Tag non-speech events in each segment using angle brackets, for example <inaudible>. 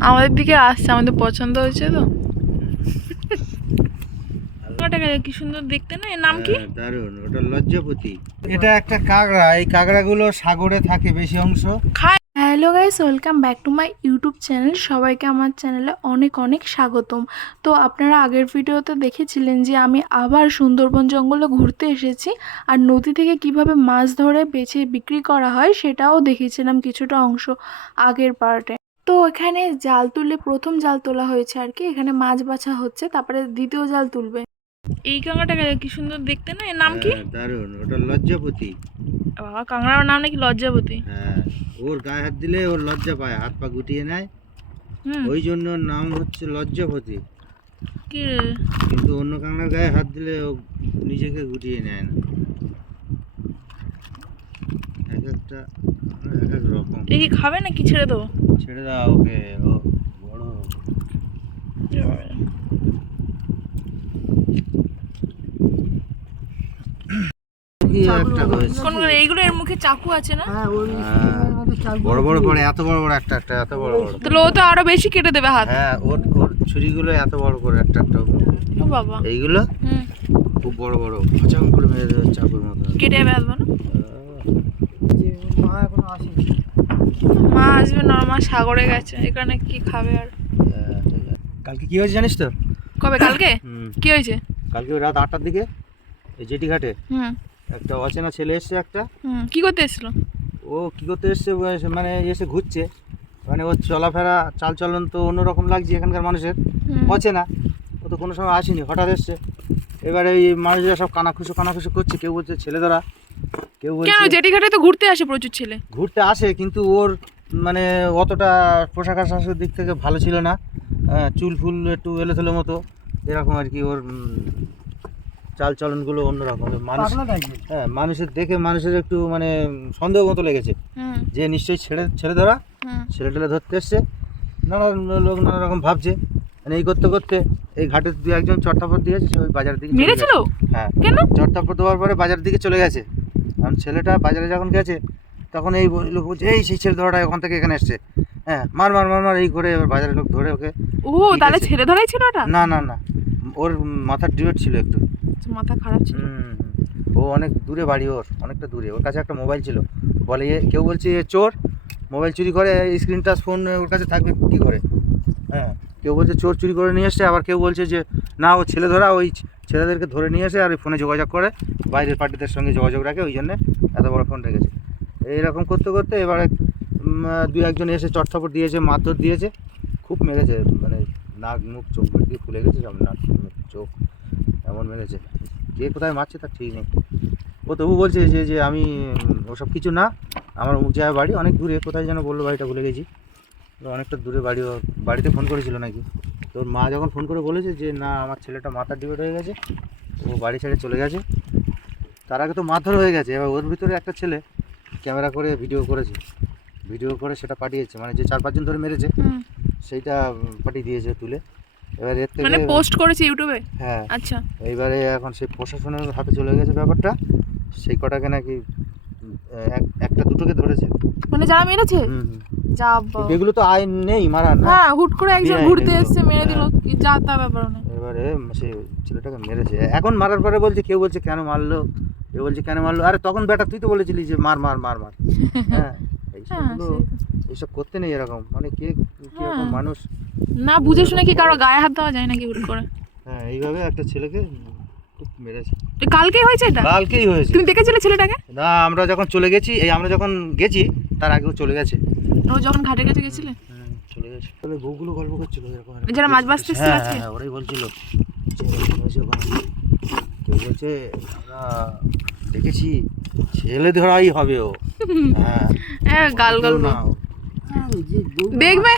আমাদের দিকে আসছে আমাদের পছন্দ হয়েছে তো। <laughs> কি সুন্দর দেখতে না? এর নাম কি? হ্যাঁ, দারুণ। ওটা লজ্জাপতি। এটা একটা কাঁকড়া। এই কাঁকড়াগুলো সাগরে থাকে বেশি অংশ। খায় hello guys welcome back to my YouTube channel সবাইকে আমার চ্যানেলে অনেক অনেক স্বাগতম। তো আপনারা আগের ভিডিওতে দেখেছিলেন যে আমি আবার সুন্দরবন জঙ্গলে ঘুরতে এসেছি আর নদী থেকে কীভাবে মাছ ধরে বেছে বিক্রি করা হয় সেটাও দেখেছিলাম কিছুটা অংশ আগের পার্টে তো এখানে জাল তুললে প্রথম জাল তোলা হয়েছে আর কি। এখানে মাছ বাছা হচ্ছে তারপরে দ্বিতীয় জাল তুলবে। এই কাঁকড়াটাকে কি সুন্দর দেখতে না? এর নাম কি? হ্যাঁ, দারুণ। ওটা লজ্জাপতি। বাবা কাঁকড়ার নাম নাকি লজ্জাপতি? হ্যাঁ ওর গায়ে হাত দিলে ওর লজ্জা পায় হাত পা গুটিয়ে নেয়। হুম। ওই জন্য ওর নাম হচ্ছে লজ্জাপতি। কি কিন্তু অন্য কাঁকড়ার গায়ে হাত দিলে ও নিজেকে গুটিয়ে নেয় না। এক একটা কি খাবে না কি ছেড়ে দেবো? ছেড়ে দাও ওকে ও বড়। কোন এইগুলো এর মুখে চাকু আছে না? হ্যাঁ, বড় বড় পড়ে এত বড় বড় একটা একটা এত বড় বড়। তাহলে ও তো আরও বেশি কেটে দেবে হাত। হ্যাঁ ওর ওর ছুরিগুলো এত বড় করে একটা একটা ও বাবা। এইগুলো? খুব বড় বড় খচাং করে মেরে দেবে চাকুর মতো। কেটে যাবে না মা আসবে না মা সাগরে গেছে এখানে কি খাবে আর? কালকে কি হয়েছে জানিস তো? কবে কালকে? কি হয়েছে? কালকে রাত আটটার দিকে এই জেটি ঘাটে একটা অচেনা ছেলে এসছে একটা। কি করতে এসেছিল? ও কী করতে এসছে এসে- মানে এসে ঘুরছে। মানে ওর চলাফেরা চাল চলন তো অন্যরকম লাগছে এখানকার মানুষের। অচেনা। ও তো কোনো সময় আসেনি হঠাৎ এসছে। এবারে এই মানুষরা সব কানাখুশো কানাখুশো করছে কেউ বলছে ছেলে ধরা কেউ কেন বলছে জেটি ঘাটে তো ঘুরতে আসে প্রচুর ছেলে? ঘুরতে আসে কিন্তু ওর মানে অতটা পোশাক আশাকের দিক থেকে ভালো ছিল না। হ্যাঁ, চুল ফুল একটু এলোথেলো মতো এরকম আর কি ওর চাল চলনগুলো অন্যরকম। মানুষ হ্যাঁ মানুষের দেখে মানুষের একটু মানে সন্দেহ মতো লেগেছে। হুম। যে নিশ্চয়ই ছেড়ে ছেড়ে ধরা হুম। ছেলে টেলে ধরতে এসছে। নানা লোক নানা রকম ভাবছে। মানে এই করতে করতে এই ঘাটে দু একজন চট্টাপট দিয়েছে সে ওই বাজারের দিকে চলে মেরেছিল? গেছে। হ্যাঁ কেন? চট্টাপট দেওয়ার পরে বাজার দিকে চলে গেছে। কারণ ছেলেটা বাজারে যখন গেছে তখন এই লোক বলছে এই সেই ছেলে ধরাটা ওখান থেকে এখানে এসছে। হ্যাঁ মার মার মার মার এই করে এবার বাজারের লোক ধরে ওকে ও তাহলে ছেলে ধরাই ছিল ওটা? না না না ওর মাথার ডিবেট ছিল একটু। মাথা খারাপ ছিল। হুম, ও অনেক দূরে বাড়ি ওর অনেকটা দূরে। ওর কাছে একটা মোবাইল ছিল। বলে এ কেউ বলছে এ চোর মোবাইল চুরি করে স্ক্রিন টাচ ফোন ওর কাছে থাকবে কী করে? হ্যাঁ কেউ বলছে চোর চুরি করে নিয়ে এসছে আবার কেউ বলছে যে না ও ছেলে ধরা ওই ছেলেদেরকে ধরে নিয়ে এসে আর ফোনে যোগাযোগ করে, বাইরের পার্টিদের সঙ্গে যোগাযোগ রাখে, ওই জন্যে এত বড় ফোন রেখেছে। এইরকম করতে করতে এবারে দু একজন এসে চটথপট দিয়েছে, মারধর দিয়েছে, খুব মেরেছে মানে নাক, মুখ, চোখ দিয়ে ফুলে গেছে সব, নাক, মুখ, চোখ, এমন মেরেছে। কে কোথায় মারছে তার ঠিক নেই। ও তবু বলছে যে যে আমি ওসব কিছু না, আমার অমুক জায়গায় বাড়ি অনেক দূরে, কোথায় যেন বলল, বাড়িটা ভুলে গেছি। অনেকটা দূরে বাড়ি বাড়িতে ফোন করেছিল নাকি? তোর মা যখন ফোন করে বলেছে যে না আমার ছেলেটা মাথার ডিবেট হয়ে গেছে ও বাড়ি ছেড়ে চলে গেছে। তার আগে তো মারধর হয়ে গেছে এবার ওর ভিতরে একটা ছেলে ক্যামেরা করে ভিডিও করেছে। ভিডিও করে সেটা পাঠিয়েছে মানে যে চার পাঁচজন ধরে মেরেছে সেইটা পাঠিয়ে দিয়েছে তুলে। এবার এর মানে থেকে পোস্ট করেছে ইউটিউবে? হ্যাঁ। আচ্ছা। এইবারে এখন সেই প্রশাসনের হাতে চলে গেছে ব্যাপারটা। সেই কটাকে নাকি একটা দুটোকে ধরেছে। মানে যারা মেরেছে। যা এগুলো তো আইন নেই মারার না। হ্যাঁ হুট করে একজন ঘুরতে। এসছে মেরে দিল হ্যাঁ। কি যা তা ব্যাপার নেই। এবারে সেই ছেলেটাকে মেরেছে। এখন মারার পরে বলছে কেউ বলছে কেন মারলো? কেউ বলছে কেন মারলো? আরে তখন বেটা তুই তো বলেছিলি যে মার মার মার মার। <laughs> হ্যাঁ হ্যাঁ এইসব করতে নেই এরকম। মানে কে কীরকম হ্যাঁ। মানুষ? না বুঝে শুনে কি কারও গায়ে হাত দেওয়া যায় নাকি হুট করে? হ্যাঁ এইভাবে একটা ছেলেকে মেরেছে হয়েছে এটা কালকেই হয়েছে তুমি দেখেছিলে ছেলেটাকে না আমরা যখন চলে গেছি এই আমরা যখন গেছি তার আগেও চলে গেছে ও যখন ঘাটের কাছে গেছিলে হুম, চলে গেছে তাহলে গল্প করছিল এরকম এরকম। যারা মাছ বাছতে এসেছিল হ্যাঁ আজকে? হ্যাঁ ওরাই বলছিল। কেউ বলছে আমরা দেখেছি ছেলে ধরাই হবে ও হ্যাঁ হ্যাঁ গাল গাল না। দেখবে?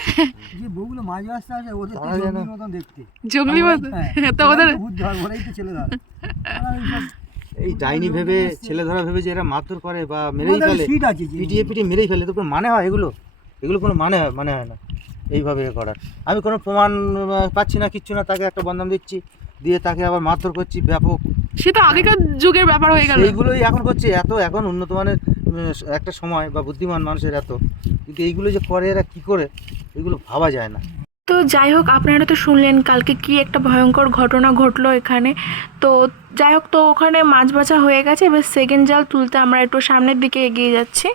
যে বউগুলো মাছ বাঁচতে আসে ওদের তো তারা যেন- জঙ্গলির মতন দেখতে। জঙ্গলি মতো হ্যাঁ, তো ওদের ভূত ধর ওরাই তো ছেলে ধর। এই ডাইনি ভেবে ছেলে ধরা ভেবে যে এরা মারধর করে বা মেরেই ফেলে সিট পিটিয়ে পিটিয়ে মেরেই ফেলে তো কোনো মানে হয় এগুলো? এগুলো কোনো মানে হয় মানে হয় না। এইভাবে এ করার। আমি কোনো প্রমাণ পাচ্ছি না কিচ্ছু না তাকে একটা বন্ধন দিচ্ছি দিয়ে তাকে আবার মারধর করছি ব্যাপক। সে তো আগেকার যুগের ব্যাপার হয়ে গেল। এইগুলোই এখন করছে এত এখন উন্নত মানের একটা সময় বা বুদ্ধিমান মানুষের এত। কিন্তু এইগুলো যে করে এরা কী করে, এগুলো ভাবা যায় না। তো যাই হোক, আপনারা তো শুনলেন কালকে কি একটা ভয়ঙ্কর ঘটনা ঘটলো এখানে। তো যাই হোক, তো ওখানে মাছ বাছা হয়ে গেছে। এবার সেকেন্ড জাল তুলতে আমরা একটু সামনের দিকে এগিয়ে যাচ্ছি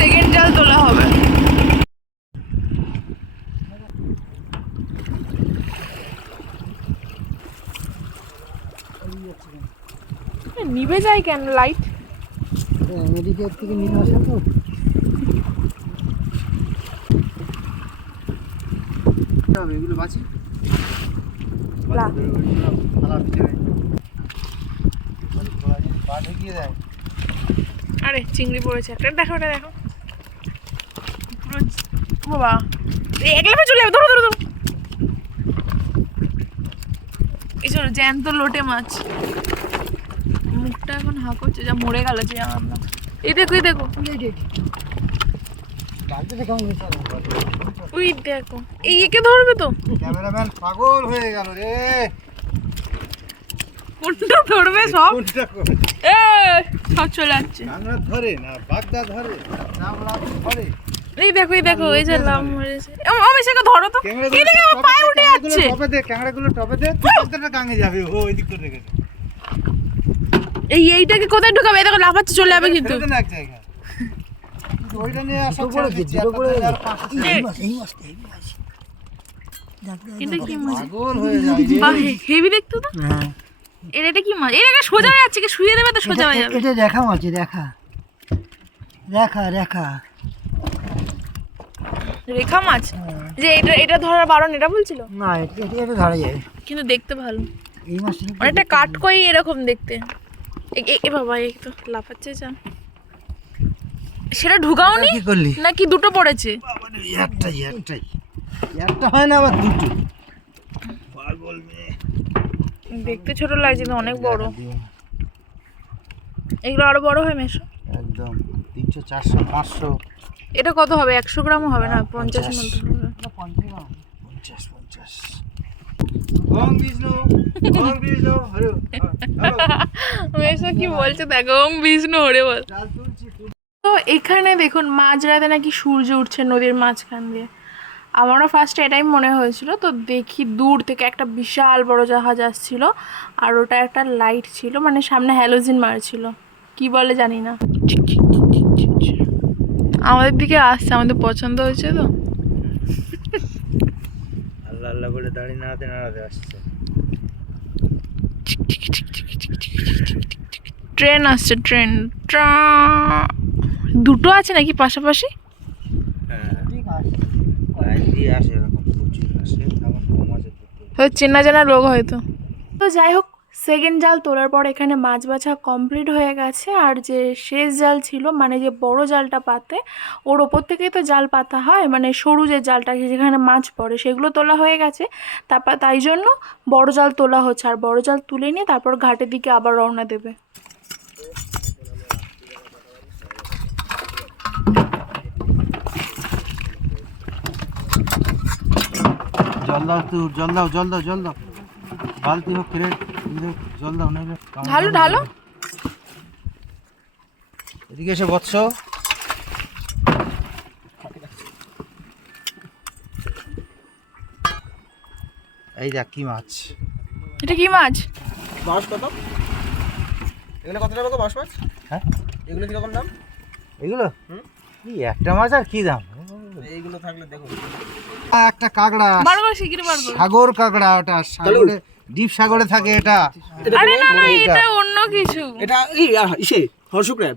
সেকেন্ড জাল তোলা হবে নিভে যায় কেন লাইট এদিকে থেকে নিয়ে আসে তো। এগুলো বাঁচি। আরে চিংড়ি পড়েছে। একটা দেখো ওটা দেখো। বাবা। চলে যাবে ধরো ধরো ধরো। এই জ্যান্ত লোটে মাছ। এখন হা করছে যা মরে গেল যে আমরা। এই দেখো এই দেখো। ওই দেখো। এই একে ধরবে তো? ক্যামেরাম্যান পাগল হয়ে গেল রে। কোনটা ধরবে সব? এ সব চলে যাচ্ছে কাংড়া ধরে না বাগদা ধরে। চামড়া ধরে। এই দেখো এই দেখো এই যে লাম মরেছে। অমিশাকে ধরো তো। এই দেখো আমার পায়ে উঠে যাচ্ছে। টপে দে ক্যাংড়াগুলো টপে দে গাঙে যাবে ও ওই দিক করে রেখেছে। এই এইটাকে কোথায় ঢুকাবে? দেখো লাফাচ্ছে চলে যাবে কিন্তু। হয়ে হেভি দেখতো তো। এর এটা কি মাছ এর আগে সোজা হয়ে যাচ্ছে কি শুয়ে দেবে তো সোজা হয়ে যাবে। এটা দেখা মাছ দেখা। দেখা দেখা। রেখা মাছ? হ্যাঁ। যে এটা এটা ধরা বারণ এটা বলছিল? না এটা এটা- এটা ধরা যাবে কিন্তু দেখতে ভালো। এই মাছটা কিন্তু অনেকটা কাঠকই এরকম দেখতে। এ- বাবা এই তো লাফাচ্ছে যা সেটা ঢুকাওনি? কি করলি? নাকি দুটো পড়েছে? একটাই একটাই। একটা হয় না আবার দুটো। পাগল মেয়ে। দেখতে ছোট লাগছে তো অনেক বড়। এগুলো আরও বড় হয় মেশো? একদম তিনশো চারশো পাঁচশো। এটা কত হবে? একশো গ্রামও হবে না? পঞ্চাশ পঞ্চাশ। মতো হবে পঞ্চাশ পঞ্চাশ ওম বিষ্ণু ওম বিষ্ণু হরে মেশো কি বলছে দেখো ওম বিষ্ণু হরে বল। তো এখানে দেখুন মাঝরাতে নাকি সূর্য উঠছে নদীর মাঝখান দিয়ে। আমারও ফার্স্টে এটাই মনে হয়েছিল তো দেখি দূর থেকে একটা বিশাল বড় জাহাজ আসছিল আর ওটা একটা লাইট ছিল মানে সামনে হ্যালোজিন মারছিল। কি বলে জানি না। আমাদের দিকে আসছে আমাদের পছন্দ হয়েছে তো। আল্লাহ বলে দাঁড়িয়ে নাড়াতে নাড়াতে আসছে। ট্রেন আসছে ট্রেন। ট্রা দুটো আছে নাকি পাশাপাশি? হ্যাঁ। চেনা জানা লোক হয়তো। তো যাই হোক সেকেন্ড জাল তোলার পর এখানে মাছ বাছা কমপ্লিট হয়ে গেছে। আর যে শেষ জাল ছিল মানে যে বড় জালটা পাতে, ওর ওপর থেকেই তো জাল পাতা হয়। মানে সরু যে জালটা যেখানে মাছ পড়ে, সেগুলো তোলা হয়ে গেছে। তারপর তাই জন্য বড় জাল তোলা হচ্ছে। আর বড় জাল তুলে নিয়ে তারপর ঘাটের দিকে আবার রওনা দেবে। জল দাও জল দাও জল দাও জল দাও। বালতি হোক, ক্রেট। জল দাও নাইলে ঢালো ঢালো। এদিকে এসে বৎস। এই দেখ কি মাছ। এটা কি মাছ? বাঁশ কত? এগুলো কত টাকা বাঁশ মাছ? হ্যাঁ? এগুলো কীরকম দাম? এগুলো? হুম? এই একটা মাছ আর কি দাম? এইগুলো থাকলে দেখো একটা কাঁকড়া সাগর কাঁকড়া ওটা সাগরে ডিপ সাগরে থাকে এটা। আরে না না এটা অন্য কিছু। এটা এই ইসে হর্ষু ক্র্যাব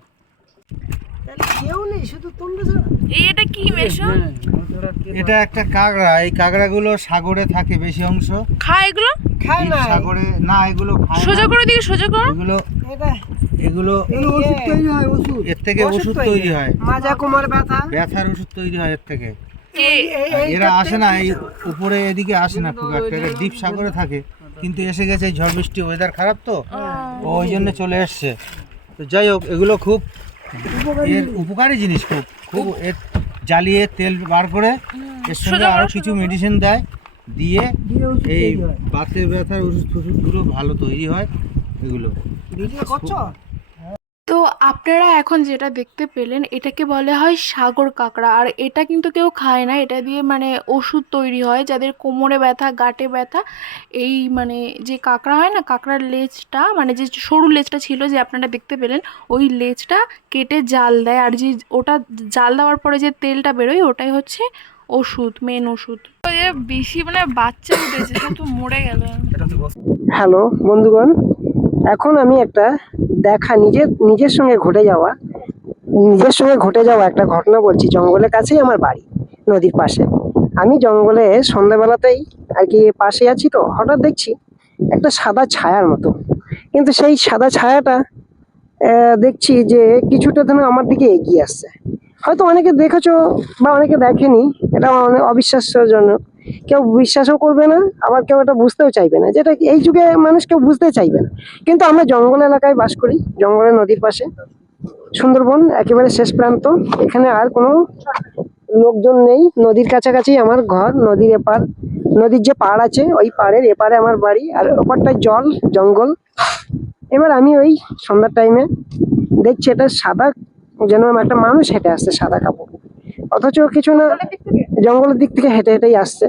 কেউ নেই শুধু তোমরা এটা কি মেশো? এটা একটা কাঁকড়া। এই কাঁকড়াগুলো সাগরে থাকে বেশি অংশ। খায় এগুলো? খায় না। সাগরে না এগুলো খায় সোজা করে দিকে সোজা করো। এগুলো এগুলো এগুলো ওষুধ তৈরি হয় ওষুধ। এর থেকে ওষুধ তৈরি হয়। মাজা কোমর ব্যথা। ব্যথার ওষুধ তৈরি হয় এর থেকে। এরা আসে না এই উপরে এদিকে আসে না খুব একটা। দ্বীপ সাগরে থাকে। কিন্তু এসে গেছে এই ঝড় বৃষ্টি ওয়েদার খারাপ তো। ও। ওই জন্য চলে এসছে। তো যাই হোক এগুলো খুব এর উপকারী জিনিস খুব। খুব এর জ্বালিয়ে তেল বার করে এর সঙ্গে আরও কিছু মেডিসিন দেয় দিয়ে এই তৈরি বাতের ব্যথার ওষুধ ফষুধগুলো ভালো তৈরি হয় এগুলো। ভিডিও করছ? আপনারা এখন যেটা দেখতে পেলেন এটাকে বলে হয় সাগর কাঁকড়া। আর এটা কিন্তু কেউ খায় না এটা দিয়ে মানে ওষুধ তৈরি হয় যাদের কোমরে ব্যথা গাটে ব্যথা। এই মানে যে কাঁকড়া হয় না কাঁকড়ার লেজটা মানে যে সরু লেজটা ছিল যে আপনারা দেখতে পেলেন ওই লেজটা কেটে জাল দেয়। আর যে ওটা জাল দেওয়ার পরে যে তেলটা বেরোয় ওটাই হচ্ছে ওষুধ মেন ওষুধ। তো বেশি মানে বাচ্চা উঠেছে তো মরে গেল। হ্যালো বন্ধুগণ। এখন আমি একটা দেখা নিজের নিজের সঙ্গে ঘটে যাওয়া, নিজের সঙ্গে ঘটে যাওয়া একটা ঘটনা বলছি। জঙ্গলের কাছেই আমার বাড়ি, নদীর পাশে। আমি জঙ্গলে সন্ধ্যাবেলাতেই আর কি পাশে আছি তো, হঠাৎ দেখছি একটা সাদা ছায়ার মতো। কিন্তু সেই সাদা ছায়াটা দেখছি যে কিছুটা যেন আমার দিকে এগিয়ে আসছে। হয়তো অনেকে দেখেছ বা অনেকে দেখেনি, এটা অনেক অবিশ্বাসজনক কেউ বিশ্বাসও করবে না, আবার কেউ এটা বুঝতেও চাইবে না, যেটা এই যুগে মানুষ কেউ বুঝতে চাইবে না। কিন্তু আমরা জঙ্গল এলাকায় বাস করি, জঙ্গলের নদীর পাশে। সুন্দরবন একেবারে শেষ প্রান্ত, এখানে আর কোনো লোকজন নেই। নদীর কাছাকাছি আমার ঘর, নদীর এপার, নদীর যে পাড় আছে, ওই পাড়ের এপারে আমার বাড়ি, আর ওপারটায় জল, জঙ্গল। এবার আমি ওই সন্ধ্যার টাইমে দেখছি এটা সাদা, যেন একটা মানুষ হেঁটে আসছে সাদা কাপড়। অথচ কিছু না জঙ্গলের দিক থেকে হেঁটে হেঁটেই আসছে।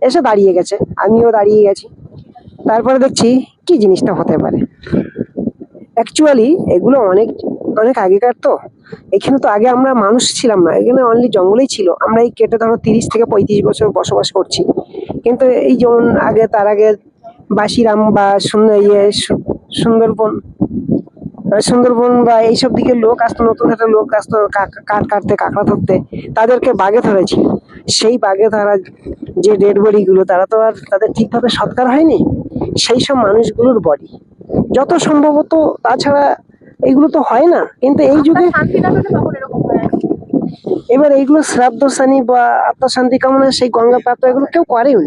এসে দাঁড়িয়ে গেছে। আমিও দাঁড়িয়ে গেছি। তারপরে দেখছি কি জিনিসটা হতে পারে। অ্যাকচুয়ালি এগুলো অনেক অনেক আগেকার তো। এখানে তো আগে আমরা মানুষ ছিলাম না। এখানে অনলি জঙ্গলেই ছিল। আমরা এই কেটে ধরো তিরিশ থেকে পঁয়ত্রিশ বছর বসবাস করছি। কিন্তু এই যেমন আগে, তার আগে বাসিরাম বা সুন্দর ইয়ে সুন্দরবন সুন্দরবন বা এইসব দিকে লোক আসতো নতুন একটা লোক আসতো কাঠ কাটতে কাঁকড়া ধরতে তাদেরকে বাগে ধরেছিল। সেই বাগে ধরা যে ডেড বডিগুলো তারা তো আর তাদের ঠিকভাবে সৎকার হয়নি। সেই সব মানুষগুলোর বডি যত সম্ভবত তাছাড়া এগুলো তো হয় না। কিন্তু এই যুগে এবার এইগুলো শ্রাদ্ধস্থানী বা আত্মশান্তি কামনা সেই গঙ্গা প্রাপ্ত এগুলো কেউ করেও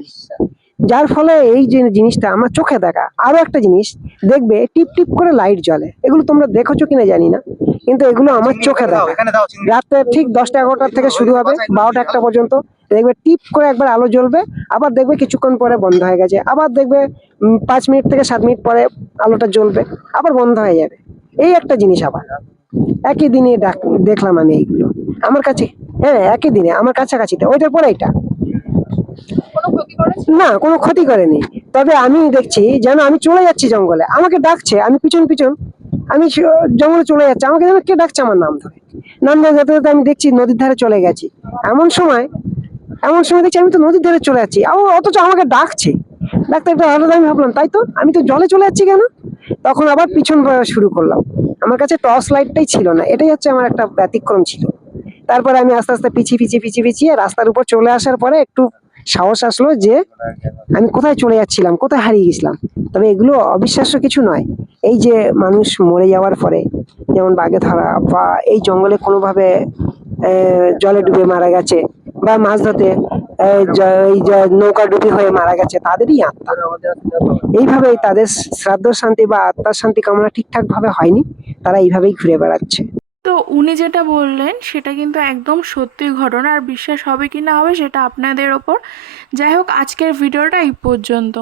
যার ফলে এই যে জিনিসটা আমার চোখে দেখা আরও একটা জিনিস দেখবে টিপ টিপ করে লাইট জ্বলে। এগুলো তোমরা দেখেছ কিনা জানি না কিন্তু এগুলো আমার চোখে দেখা। রাতে ঠিক দশটা এগারোটার থেকে শুরু হবে বারোটা একটা পর্যন্ত। দেখবে টিপ করে একবার আলো জ্বলবে আবার দেখবে কিছুক্ষণ পরে বন্ধ হয়ে গেছে। আবার দেখবে পাঁচ মিনিট থেকে সাত মিনিট পরে আলোটা জ্বলবে আবার বন্ধ হয়ে যাবে। এই একটা জিনিস আবার। একই দিনে দেখলাম আমি এইগুলো। আমার কাছে হ্যাঁ একই দিনে আমার কাছাকাছিতে। ওইটার পরে এটা না, কোনো ক্ষতি করেনি। তবে আমি দেখছি যেন আমি চলে যাচ্ছি জঙ্গলে। আমাকে ডাকছে, আমি পিছন পিছন, আমি জঙ্গলে চলে যাচ্ছি। আমাকে যেন কে ডাকছে আমার নাম ধরে। নাম ধরে যেতে যেতে আমি দেখছি নদীর ধারে চলে গেছি। এমন সময় এমন সময় দেখছি আমি তো নদীর ধারে চলে যাচ্ছি। অথচ আমাকে ডাকছে। ডাকতে একটা হঠাৎ আমি ভাবলাম, তাই তো? আমি তো জলে চলে যাচ্ছি কেন? তখন আবার পিছন শুরু করলাম। আমার কাছে টর্চ লাইটটাই ছিল না। এটাই হচ্ছে আমার একটা ব্যতিক্রম ছিল। তারপরে আমি আস্তে আস্তে পিছিয়ে পিছিয়ে পিছিয়ে পিছিয়ে রাস্তার উপর চলে আসার পরে একটু সাহস আসলো যে আমি কোথায় চলে যাচ্ছিলাম, কোথায় হারিয়ে গেছিলাম? তবে এগুলো অবিশ্বাস্য কিছু নয়। এই যে মানুষ মরে যাওয়ার পরে, যেমন বাঘে ধরা বা এই জঙ্গলে কোনোভাবে জলে ডুবে মারা গেছে বা মাছ ধরতে এই নৌকা ডুবি হয়ে মারা গেছে, তাদেরই আত্মা। এইভাবেই তাদের শ্রাদ্ধ শান্তি বা আত্মার শান্তি কামনা ঠিকঠাক ভাবে হয়নি, তারা এইভাবেই ঘুরে বেড়াচ্ছে। তো উনি যেটা বললেন, সেটা কিন্তু একদম সত্যি ঘটনা আর বিশ্বাস হবে কি না হবে সেটা আপনাদের ওপর। যাই হোক, আজকের ভিডিওটা এই পর্যন্ত।